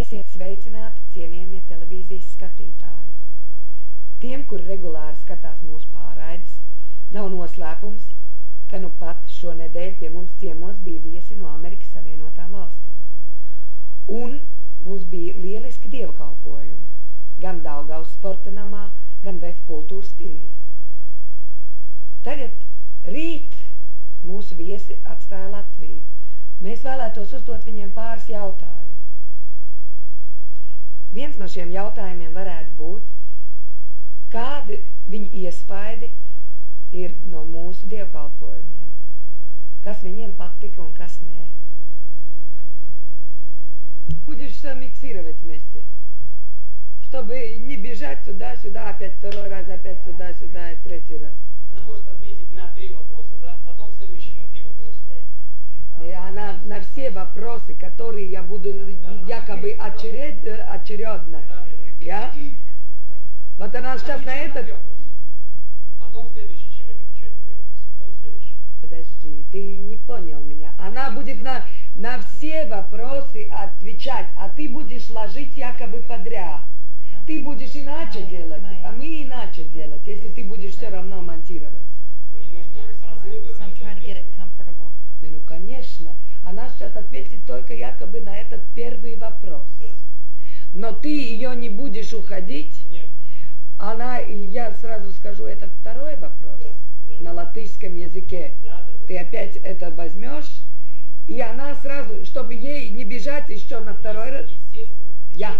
Esiet sveicināti, cienījamie televīzijas skatītāji. Tiem, kuri regulāri skatās mūsu pārraides, nav noslēpums, ka nu pat šonedēļ pie mums ciemos bija viesi no Amerikas Savienotām valstīm. Un mums bija lieliski dievkalpojumi, gan Daugavas sporta namā, gan VF kultūras pilī. Tagad rīt mūsu viesi atstāja Latviju. Mēs vēlētos uzdot viņiem pāris jautājumu. Viens no šiem jautājumiem varētu būt, kādi viņa iespaidi ir no mūsu dievkalpojumiem, kas viņiem patika un kas nē. Будешь все миксировать вместе, чтобы не бежать туда-сюда, опять второй раз, опять туда-сюда и третий раз. Она может ответить на 3 вопроса, да? Потом следующий на 3 вопроса. И она на все вопросы, которые я буду якобы очередно. Я? Вот она сейчас на этот... Потом следующий человек отвечает на 3 вопроса. Потом следующий. Подожди, ты не понял меня. Она будет на все вопросы отвечать, а ты будешь ложить якобы подряд. Ты будешь иначе делать, а мы иначе делать, если ты будешь все равно монтировать. Ну, конечно. Она сейчас ответит только якобы на этот первый вопрос. Но ты ее не будешь уходить. Нет. Я сразу скажу, это второй вопрос. На латышском языке. Ты опять это возьмешь, и она сразу, чтобы ей не бежать еще на второй раз. Естественно. Я.